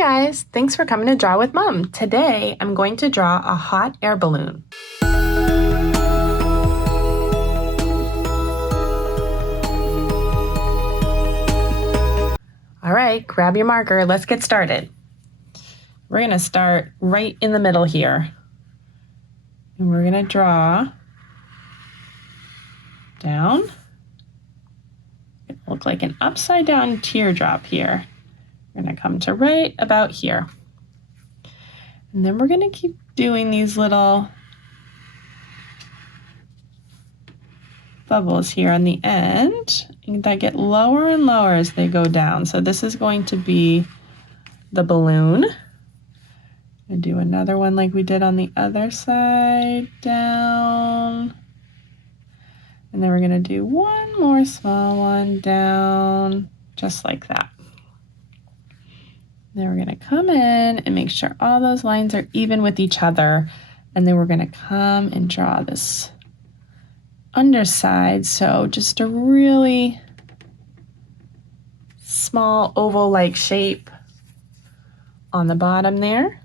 guys, thanks for coming to Draw with Mom. Today I'm going to draw a hot air balloon. All right, grab your marker, let's get started. We're gonna start right in the middle here. And we're gonna draw down. It'll look like an upside down teardrop here. We're gonna come to right about here. And then we're gonna keep doing these little bubbles here on the end that get lower and lower as they go down. So this is going to be the balloon. And do another one like we did on the other side, down. And then we're gonna do one more small one down, just like that. Then we're gonna come in and make sure all those lines are even with each other. And then we're gonna come and draw this underside. So just a really small oval-like shape on the bottom there.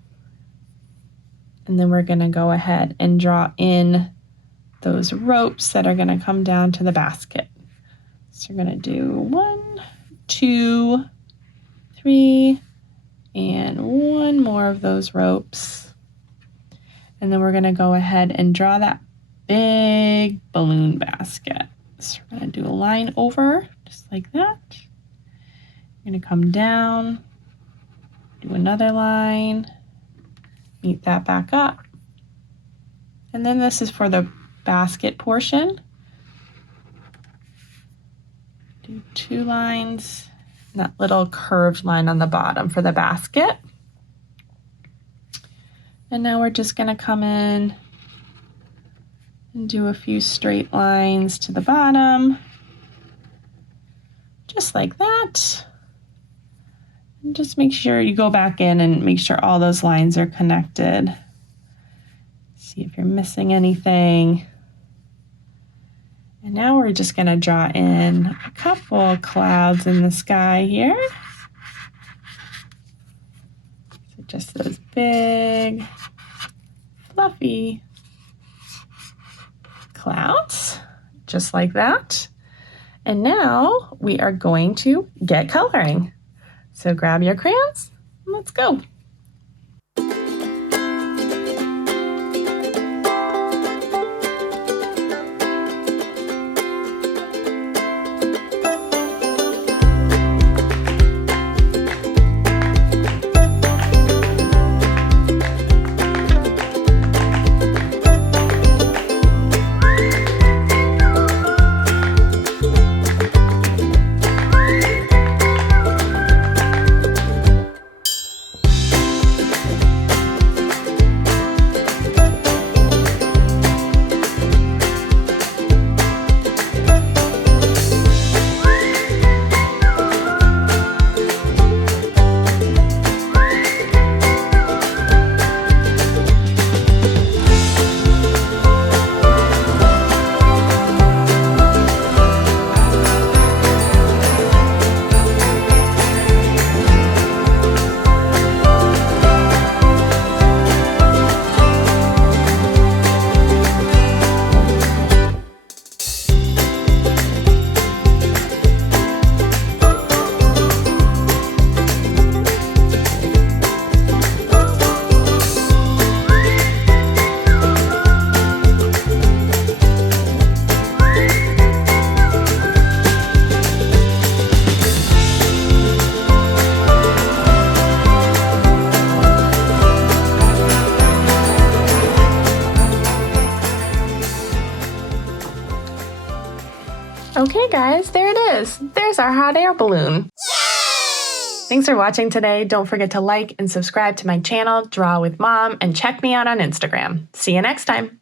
And then we're gonna go ahead and draw in those ropes that are gonna come down to the basket. So we're gonna do 1, 2, 3, and one more of those ropes. And then we're gonna go ahead and draw that big balloon basket. So we're gonna do a line over, just like that. You're gonna come down, do another line, meet that back up. And then this is for the basket portion. Do 2 lines. That little curved line on the bottom for the basket. And now we're just going to come in and do a few straight lines to the bottom, just like that. And just make sure you go back in and make sure all those lines are connected. See if you're missing anything. And now we're just going to draw in a couple clouds in the sky here. So just those big, fluffy clouds, just like that. And now we are going to get coloring. So grab your crayons and let's go. Okay guys, there it is. There's our hot air balloon. Yay! Thanks for watching today. Don't forget to like and subscribe to my channel, Draw with Mom, and check me out on Instagram. See you next time.